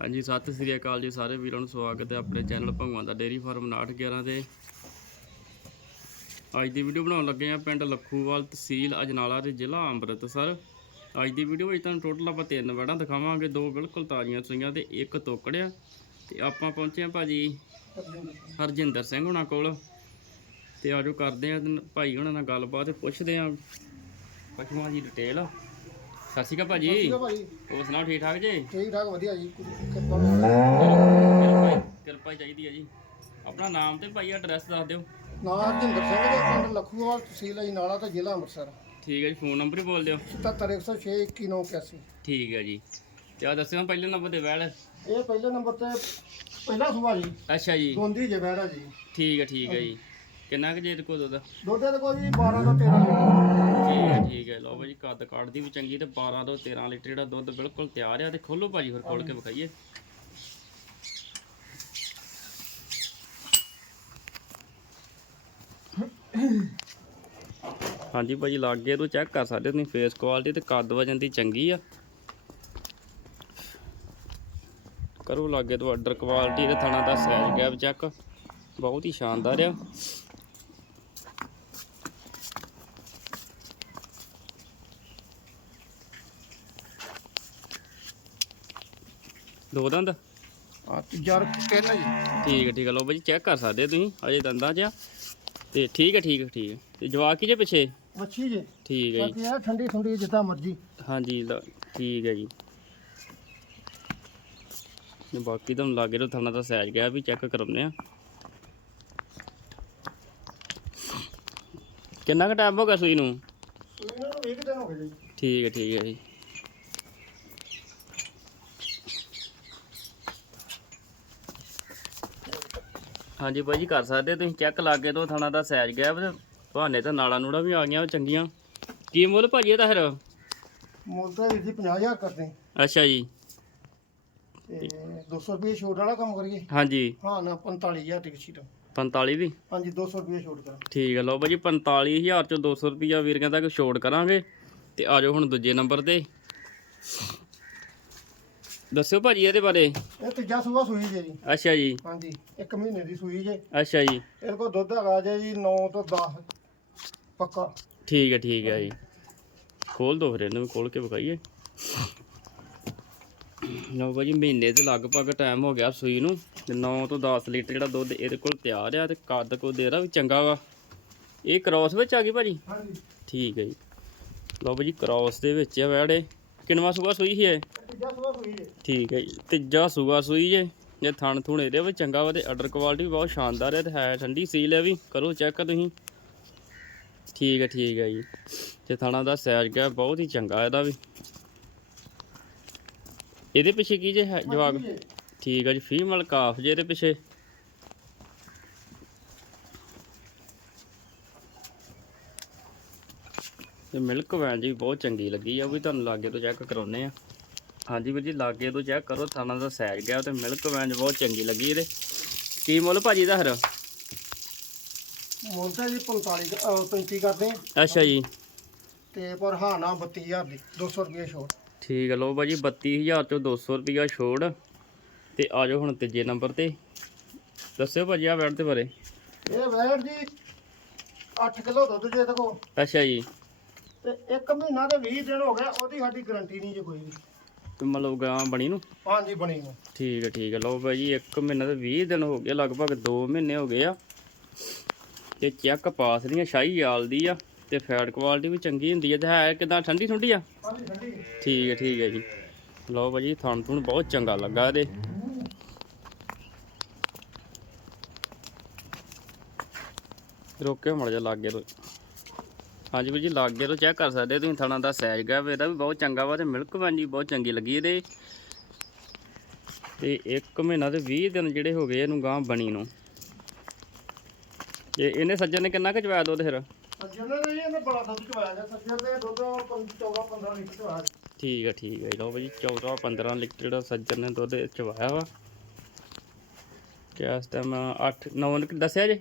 ਹਾਂਜੀ, ਸਤਿ ਸ੍ਰੀ ਅਕਾਲ ਜੀ ਸਾਰੇ ਵੀਰਾਂ ਨੂੰ ਸਵਾਗਤ ਹੈ ਆਪਣੇ ਚੈਨਲ ਭਗਵਾਨ ਦਾ ਡੇਰੀ ਫਾਰਮ 911 ਤੇ। ਅੱਜ ਦੀ ਵੀਡੀਓ ਬਣਾਉਣ ਲੱਗੇ ਆ ਪਿੰਡ ਲੱਖੂਵਾਲ ਤਹਿਸੀਲ ਅਜਨਾਲਾ ਤੇ ਜ਼ਿਲ੍ਹਾ ਅੰਮ੍ਰਿਤਸਰ। ਅੱਜ ਦੀ ਵੀਡੀਓ ਵਿੱਚ ਤੁਹਾਨੂੰ ਟੋਟਲ ਆਪਾਂ ਤਿੰਨ ਵੜਾਂ ਦਿਖਾਵਾਂਗੇ, ਦੋ ਬਿਲਕੁਲ ਤਾਜ਼ੀਆਂ ਸੂਈਆਂ ਤੇ ਇੱਕ ਤੋਕੜਿਆ। ਤੇ ਆਪਾਂ ਪਹੁੰਚੇ ਆ ਭਾਜੀ ਹਰਜਿੰਦਰ ਸਿੰਘ ਹੁਣਾਂ ਕੋਲ। ਤੇ ਆਜੋ ਕਰਦੇ ਆ ਭਾਈ ਹੁਣਾਂ ਨਾਲ ਗੱਲਬਾਤ, ਪੁੱਛਦੇ ਆ ਪਸ਼ੂਆਂ ਦੀ ਡਿਟੇਲ ਸਤਿ ਸ਼੍ਰੀ ਅਕਾਲ ਭਾਜੀ। ਠੀਕ ਆ ਹੋਰ ਸੁਣਾਓ ਠੀਕ ਠਾਕ ਜੀ? ਠੀਕ ਠਾਕ ਵਧੀਆ ਜੀ। ਕਿਰਪਾ ਕਿਰਪਾ ਹੀ- ਕਿਰਪਾ ਹੀ ਚਾਹੀਦੀ ਹੈ ਜੀ। ਆਪਣਾ ਨਾਮ ਤੇ ਭਾਈ ਐਡਰੈਸ ਦੱਸ ਦਿਓ। ਨਾਂ ਹਰਜਿੰਦਰ ਸਿੰਘ ਦੇ ਪਿੰਡ ਲਖੂਵਾਲ ਤਹਿਸੀਲ ਅਜਨਾਲਾ ਤੇ ਜ਼ਿਲ੍ਹਾ ਅੰਮ੍ਰਿਤਸਰ। ਠੀਕ ਹੈ ਜੀ ਫੋਨ ਨੰਬਰ ਹੀ ਬੋਲ ਦਿਓ। 77106 21981 ਠੀਕ ਹੈ ਜੀ। ਤੇ ਆ ਦੱਸਿਓ ਪਹਿਲੇ ਨੰਬਰ ਤੇ ਵੈਲ ਇਹ ਪਹਿਲੇ ਨੰਬਰ ਤੇ ਪਹਿਲਾ ਸੁਭਾ ਜੀ। ਅੱਛਾ ਜੀ। ਦੋਂਦੀ ਜੇ ਬਹਿੜਾ ਜੀ। ਠੀਕ ਹੈ ਠੀਕ ਹੈ ਜੀ। ਕਿੰਨਾ ਕੁ ਜੇ ਕੋ ਦੁੱਧ ਦੋਦੇ ਤੇ ਕੋਈ 12 ਤੋਂ 13 ਲੀਟਰ ਠੀਕ ਹੈ ਠੀਕ ਹੈ। ਲਓ ਭਾਜੀ ਕੱਦ ਕਾਠ ਦੀ ਵੀ ਚੰਗੀ ਤੇ 12 ਤੋਂ 13 ਲੀਟਰ ਜਿਹੜਾ ਦੁੱਧ ਬਿਲਕੁਲ ਤਿਆਰ ਆ ਤੇ ਖੋਲੋ ਭਾਜੀ ਫਿਰ ਖੋਲ ਕੇ ਵਿਖਾਈਏ। ਹਾਂਜੀ ਭਾਜੀ ਲਾਗੇ ਤੋਂ ਚੈੱਕ ਕਰ ਸਕਦੇ ਤੁਸੀਂ ਫੇਸ ਕੁਆਲਿਟੀ ਤੇ ਕੱਦ ਵਜਨ ਦੀ ਚੰਗੀ ਆ। ਕਰੋ ਲਾਗੇ ਤੋਂ ਆਰਡਰ ਕੁਆਲਿਟੀ ਤੇ ਥਣਾ ਦਾ ਸਾਈਜ਼ ਗੈਪ ਚੈੱਕ ਬਹੁਤ ਹੀ ਸ਼ਾਨਦਾਰ ਆ। ਦੋ ਦੰਦ? ਆ ਤੀਜਾ ਤਿੰਨ ਜੀ। ਠੀਕ ਹੈ ਠੀਕ ਹੈ। ਲਓ ਭਾਜੀ ਚੈੱਕ ਕਰ ਸਕਦੇ ਹੋ ਤੁਸੀਂ ਅਜੇ ਦੰਦਾਂ 'ਚ ਆ ਤੇ ਠੀਕ ਹੈ ਠੀਕ ਹੈ ਠੀਕ ਹੈ। ਤੇ ਜਵਾਕ ਹੀ ਜੇ ਪਿੱਛੇ? ਮੱਛੀ ਜੀ। ਠੀਕ ਹੈ ਜੀ। ਬਾਕੀ ਇਹ ਠੰਡੀ ਠੰਡੀ ਜਿੱਦਾਂ ਮਰਜ਼ੀ। ਹਾਂਜੀ ਲ- ਠੀਕ ਹੈ ਜੀ। ਤੇ ਬਾਕੀ ਤੁਹਾਨੂੰ ਲਾਗੇ ਤੋਂ ਥਾਣਾ ਦਾ ਸਾਈਜ਼ ਗਿਆ ਵੀ ਚੈੱਕ ਕਰਾਉਂਦੇ ਆ ਕਿੰਨਾ ਕੁ ਟਾਈਮ ਹੋ ਗਿਆ ਸੂਈ ਨੂੰ? ਇਹਨਾਂ ਨੂੰ 20 ਦਿਨ ਹੋ ਗਏ ਜੀ। ਠੀਕ ਹੈ ਠੀਕ ਹੈ ਜੀ। ਹਾਂਜੀ ਭਾਈ ਜੀ ਕਰ ਸਕਦੇ ਤੁਸੀਂ। ਚੈੱਕ ਲਾਗੇ ਤੋਂ ਥਾਣਾ ਦਾ ਸਾਈਜ਼ ਗਿਆ ਤੇ ਬਹਾਨੇ ਤਾਂ ਨਾੜਾ ਨੂੜਾ ਵੀ ਆ ਉਹ ਚੰਗੀਆਂ। ਕੀ ਮੁੱਲ ਭਾਜੀ ਇਹਦਾ ਫਿਰ? ਮੁੱਲ ਤਾਂ ਵੀਰ ਜੀ 50000 ਕਰਦੇ। ਅੱਛਾ ਜੀ। ਤੇ 200 ਰੁਪਏ ਛੋਟ ਵਾਲਾ ਕੰਮ ਕਰੀਏ। ਹਾਂਜੀ। ਹਾਂ ਨਾ 45000 ਟਿਕਟ ਸੀਟ। 45 ਦੀ ਹਾਂਜੀ 200 ਰੁਪਏ ਛੋਟ ਕਰਾਂ। ਠੀਕ ਹੈ ਲਓ ਭਾਜੀ 45000 ਚੋਂ 200 ਰੁਪਿਆ ਵੀਰ ਕਹਿੰਦਾ ਕਿ ਛੋੜ ਕਰਾਂਗੇ। ਤੇ ਆ ਜਾਓ ਹੁਣ ਦੂਜੇ ਨੰਬਰ ਤੇ। ਦੱਸਿਓ ਭਾਜੀ ਇਹਦੇ ਬਾਰੇ। ਇਹ ਤੀਜਾ ਸੂਆ ਸੂਈ ਜੇ ਜੀ। ਅੱਛਾ ਜੀ। ਹਾਂਜੀ ਇੱਕ ਮਹੀਨੇ ਦੀ ਸੂਈ ਜੇ। ਅੱਛਾ ਜੀ। ਇਹਦੇ ਕੋਲ ਦੁੱਧ ਹੈਗਾ ਜੇ ਜੀ 9 ਤੋਂ 10 ਪੱਕਾ। ਠੀਕ ਹੈ ਠੀਕ ਹੈ ਜੀ। ਖੋਲ ਦੋ ਫਿਰ ਇਹਨੂੰ ਵੀ ਖੋਲ ਕੇ ਵਿਖਾਈਏ। ਲਓ ਭਾਜੀ ਮਹੀਨੇ ਦੇ ਲਗਭਗ ਟਾਈਮ ਹੋ ਗਿਆ ਸੂਈ ਨੂੰ। ਤੇ 9 ਤੋਂ 10 ਲੀਟਰ ਜਿਹੜਾ ਦੁੱਧ ਇਹਦੇ ਕੋਲ ਤਿਆਰ ਆ ਤੇ ਕੱਦ ਕੋ ਦੇਰਾ ਵੀ ਚੰਗਾ ਵਾ। ਇਹ ਕ੍ਰਾਸ ਵਿੱਚ ਆ ਗਈ ਭਾਜੀ? ਹਾਂਜੀ। ਠੀਕ ਹੈ ਜੀ। ਲਓ ਭਾਜੀ ਕ੍ਰਾਸ ਦੇ ਵਿੱਚ ਆ ਵੈੜੇ। ਕਿੰਨਵਾ ਸੂਆ ਸੂਈ ਸੀ ਇਹ? ਸੂਈ ਜੇ ਠੀਕ ਹੈ ਜੀ। ਤੀਜਾ ਸੂਆ ਸੂਈ ਜੇ ਜੇ ਥਣ ਥੁਣ ਇਹਦੇ ਵੀ ਚੰਗਾ ਵਾ ਤੇ ਆਰਡਰ ਕੁਆਲਿਟੀ ਬਹੁਤ ਸ਼ਾਨਦਾਰ ਹੈ ਤੇ ਹੈ ਠੰਡੀ ਸੀਲ ਹੈ ਵੀ ਕਰੋ ਚੈੱਕ ਤੁਸੀਂ। ਠੀਕ ਹੈ ਠੀਕ ਹੈ ਜੀ। ਤੇ ਥਾਣਾ ਦਾ ਸਾਈਜ਼ ਗਿਆ ਬਹੁਤ ਹੀ ਚੰਗਾ ਇਹਦਾ ਵੀ। ਇਹਦੇ ਪਿੱਛੇ ਕੀ ਜੇ ਹੈ ਜਵਾਬ। ਠੀਕ ਹੈ ਜੀ ਫੀਮੇਲ ਕਾਫ ਜੇ ਇਹਦੇ ਪਿੱਛੇ। ਤੇ ਮਿਲਕ ਵੈਨ ਜੀ ਬਹੁਤ ਚੰਗੀ ਲੱਗੀ ਆ ਉਹ ਵੀ ਤੁਹਾਨੂੰ ਲਾਗੇ ਤੋਂ ਚੈੱਕ ਕਰਾਉਨੇ ਆ। ਹਾਂਜੀ ਵੀਰ ਜੀ ਲਾਗੇ ਤੋਂ ਚੈੱਕ ਕਰੋ ਥਾਣਾ ਦਾ ਸਾਈਜ਼ ਗਿਆ ਤੇ ਮਿਲਕ ਵੈਨ ਬਹੁਤ ਚੰਗੀ ਲੱਗੀ ਇਹਦੇ। ਕੀ ਮੁੱਲ ਭਾਜੀ ਦਾ ਹਰ ਮੁੱਲ ਤਾਂ ਜੀ 45 ਕ- ਅਹ 35 ਕਰਦੇ ਆ। ਅੱਛਾ ਜੀ। ਤੇ ਪਰ ਹਾਂ ਨਾ 32000 ਦੀ 200 ਰੁਪਏ ਛੋਟ। ਠੀਕ ਹੈ ਲਓ ਭਾਜੀ 32000 ਚੋਂ 200 ਰੁਪਿਆ ਛੋੜ ਤੇ ਆ ਜਾਓ ਹੁਣ ਤੀਜੇ ਨੰਬਰ ਤੇ। ਦੱਸਿਓ ਭਾਜੀ ਆ ਬੈਠ ਦੇ ਬਾਰੇ। ਇਹ ਵੈਟ ਜੀ 8 ਕਿਲੋ ਦੁੱਧ ਜੇ ਕੋਲ। ਅੱਛਾ ਜੀ। ਤੇ 1 ਮਹੀਨਾ ਤੇ 20 ਦਿਨ ਹੋ ਗਿਆ ਉਹਦੀ ਸਾਡੀ ਗਾਰੰਟੀ ਨਹੀਂ ਜੇ ਕੋਈ ਵੀ। ਤੇ ਮਤਲਬ ਗਾਂ ਬਣੀ ਨੂੰ? ਹਾਂਜੀ ਬਣੀ ਨੂੰ। ਠੀਕ ਹੈ ਠੀਕ ਹੈ ਲਓ ਭਾਜੀ 1 ਮਹੀਨਾ ਤੇ 20 ਦਿਨ ਹੋ ਗਏ ਲਗਭਗ 2 ਮਹੀਨੇ ਹੋ ਗਏ ਆ। ਤੇ ਚੈੱਕ ਪਾਸ ਦੀਆਂ ਸ਼ਾਹੀ ਆਲ ਦੀ ਆ ਤੇ ਫੈਟ ਕੁਆਲਿਟੀ ਵੀ ਚੰਗੀ ਹੁੰਦੀ ਹੈ ਤੇ ਹੈ ਕਿਦਾਂ ਠੰਡੀ ਠੰਡੀ ਆ? ਹਾਂਜੀ ਠੰਡੀ। ਠੀਕ ਹੈ ਠੀਕ ਹੈ ਜੀ। ਲਓ ਭਾਜੀ ਥਣ ਥੁਣ ਬਹੁਤ ਚੰਗਾ ਲੱਗਾ ਇਹਦੇ। ਰੋਕਿਓ ਮੜ ਜਾ ਲਾਗੇ। ਤੋਂ ਹਾਂਜੀ ਵੀਰ ਜੀ ਲਾਗੇ ਤੋਂ ਚੈੱਕ ਕਰ ਸਕਦੇ ਤੁਸੀਂ ਥਣਾ ਦਾ ਸਾਈਜ਼ ਗਿਆ ਵਾ ਇਹਦਾ ਵੀ ਬਹੁਤ ਚੰਗਾ ਵਾ ਤੇ ਮਿਲਕ ਵਾਂਜੀ ਬਹੁਤ ਚੰਗੀ ਲੱਗੀ ਇਹਦੇ। ਤੇ 1 ਮਹੀਨਾ ਤੇ 20 ਦਿਨ ਜਿਹੜੇ ਹੋ ਗਏ ਇਹਨੂੰ ਗਾਂ ਬਣੀ ਨੂੰ। ਤੇ ਇਹਨੇ ਸੱਜਣ ਨੇ ਕਿੰਨਾ ਕੁ ਚਵਾਇਆ ਦੁੱਧ ਫਿਰ? ਸੱਜਣ ਨੇ ਜੀ ਇਹਨੇ ਬੜਾ ਦੁੱਧ ਚਵਾਇਆ ਗਿਆ ਸੱਜਣ ਦੇ ਦੁੱਧ 14 15 ਲੀਟਰ ਚਵਾਇਆ ਠੀਕ ਹੈ ਠੀਕ ਹੈ ਲਓ ਭਾਜੀ 14 15 ਲੀਟਰ ਜਿਹੜਾ ਸੱਜਣ ਨੇ ਦੁੱਧ ਚਵਾਇਆ ਵਾ। ਤੇ ਇਸ ਟਾਈਮ 8 9 ਦੱਸਿਆ ਜੇ?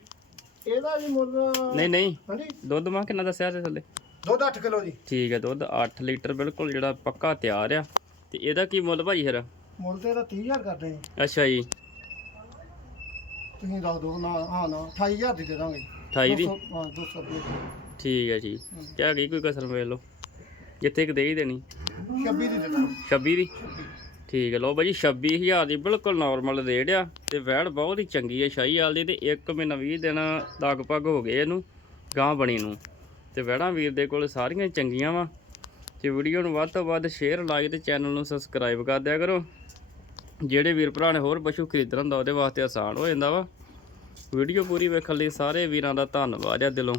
ਇਹਦਾ ਜੀ ਮੁੱਲ ਨਹੀਂ ਨਹੀਂ। ਹਾਂਜੀ? ਦੁੱਧ ਮਾ ਕਿੰਨਾ ਦੱਸਿਆ ਜੇ ਥੱਲੇ? ਦੁੱਧ 8 ਕਿਲੋ ਜੀ। ਠੀਕ ਹੈ ਦੁੱਧ 8 ਲੀਟਰ ਬਿਲਕੁਲ ਜਿਹੜਾ ਪੱਕਾ ਤਿਆਰ ਆ। ਤੇ ਇਹਦਾ ਕੀ ਮੁੱਲ ਭਾਜੀ ਫਿਰ? ਮੁੱਲ ਤੇ ਇਹਦਾ 30000 ਕਰਦੇ ਜੀ ਅੱਛਾ ਜੀ। ਤੁਸੀਂ ਦੱਸ ਦਿਓ ਨਾ ਹਾਂ ਨਾ 28000 ਦੀ ਦੇ ਦਾਂਗੇ। 28 ਦੀ? 200 ਹਾਂ 200 ਰੁਪਏ ਠੀਕ ਹੈ ਜੀ। ਕਿਆ ਗਈ ਕੋਈ ਕਸਰ ਵੇਖ ਲਓ। ਜਿੱਥੇ ਕਿ ਦੇ ਹੀ ਦੇਣੀ। 26 ਦੀ ਦੇ ਦਾਂਗੇ। 26 ਦੀ? ਠੀਕ ਹੈ ਲੋ ਬਾਈ 26000 ਦੀ ਬਿਲਕੁਲ ਨਾਰਮਲ ਰੇਟ ਆ ਤੇ ਵੈੜ ਬਹੁਤ ਹੀ ਚੰਗੀ ਹੈ ਸ਼ਾਹੀ ਵਾਲ ਦੀ ਤੇ 1 ਮਹੀਨਾ 20 ਦਿਨ ਲਗਭਗ ਹੋ ਗਏ ਇਹਨੂੰ ਗਾਂ ਬਣੀ ਨੂੰ। ਤੇ ਵੈੜਾਂ ਵੀਰ ਦੇ ਕੋਲ ਸਾਰੀਆਂ ਚੰਗੀਆਂ ਵਾ। ਤੇ ਵੀਡੀਓ ਨੂੰ ਵੱਧ ਤੋਂ ਵੱਧ ਸ਼ੇਅਰ ਲਾਈਕ ਤੇ ਚੈਨਲ ਨੂੰ ਸਬਸਕ੍ਰਾਈਬ ਕਰ ਦਿਆ ਕਰੋ। ਜਿਹੜੇ ਵੀਰ ਭਰਾ ਨੇ ਹੋਰ ਪਸ਼ੂ ਖਰੀਦਣ ਹੁੰਦਾ ਉਹਦੇ ਵਾਸਤੇ ਆਸਾਨ ਹੋ ਜਾਂਦਾ ਵਾ। ਵੀਡੀਓ ਪੂਰੀ ਵੇਖਣ ਲਈ ਸਾਰੇ ਵੀਰਾਂ ਦਾ ਧੰਨਵਾਦ ਆ ਦਿਲੋਂ।